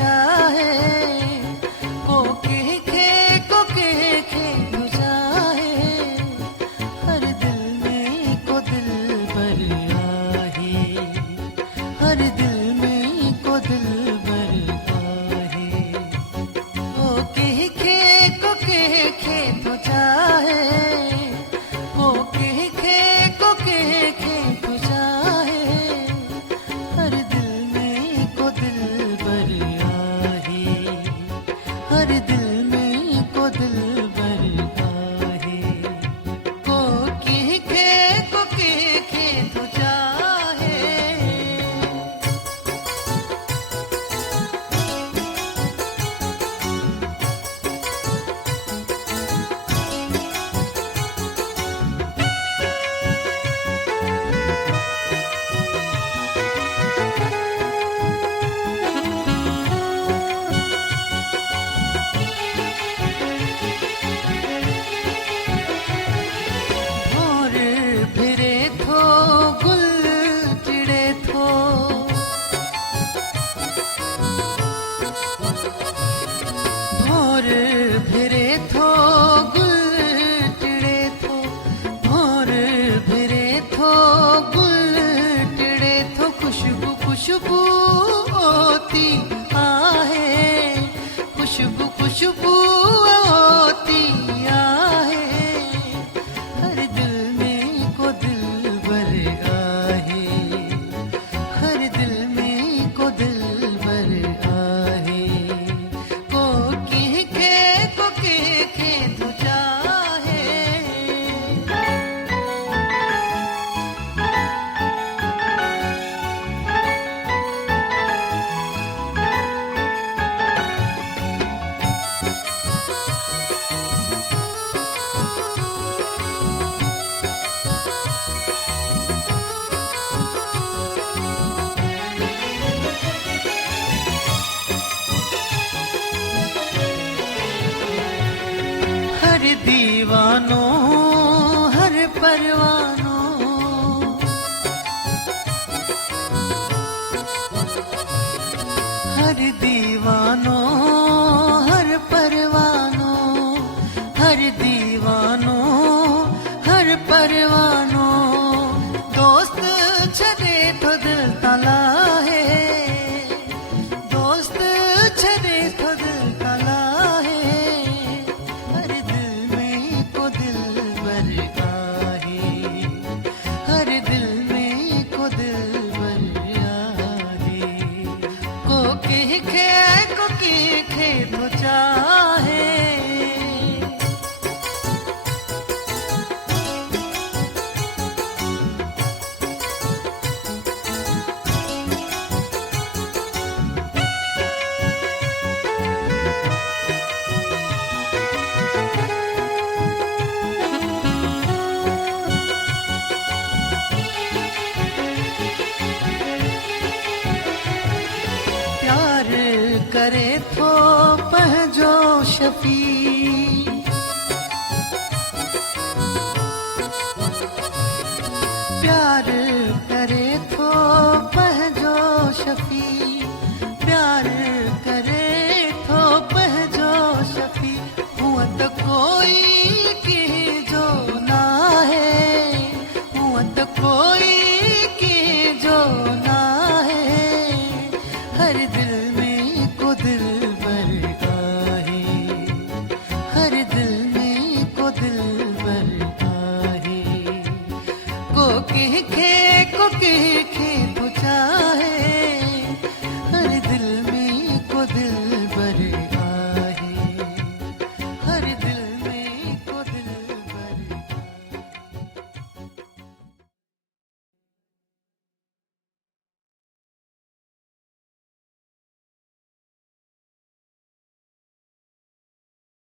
चाहे को के तू चाहे हर दिल में को दिल बर आहे हर दिल में को दिल बर आहे को के तू चाहे को के तू चाहे हर दिल में को दिल बर आहे हर दिल में को दिल बर आहे को के तू चाहे भोर फिरे थो गुल चिड़े थो भोर फिरे थो गुल चिड़े थो भोर फिरे थो गुल चिड़े थो खुशबू खुशबू होती आहे खुशबू खुशबू होती आहे हर दिल में को दिल बर आहे हर दिल में को दिल बर आहे को के तू चाहे हर दीवानो हर परवानो हर दीवानो हर परवानो हर दीवानो हर परवानो दोस्त छदे तो दिल ताला है दोस्त छदे तो दिल ताला है हर दिल में को दिल बर आहे हर दिल में को दिल बर आहे को के तू चाहे प्यार करे थो पंहिंजो शफ़ी प्यार करे थो पंहिंजो शफ़ी प्यार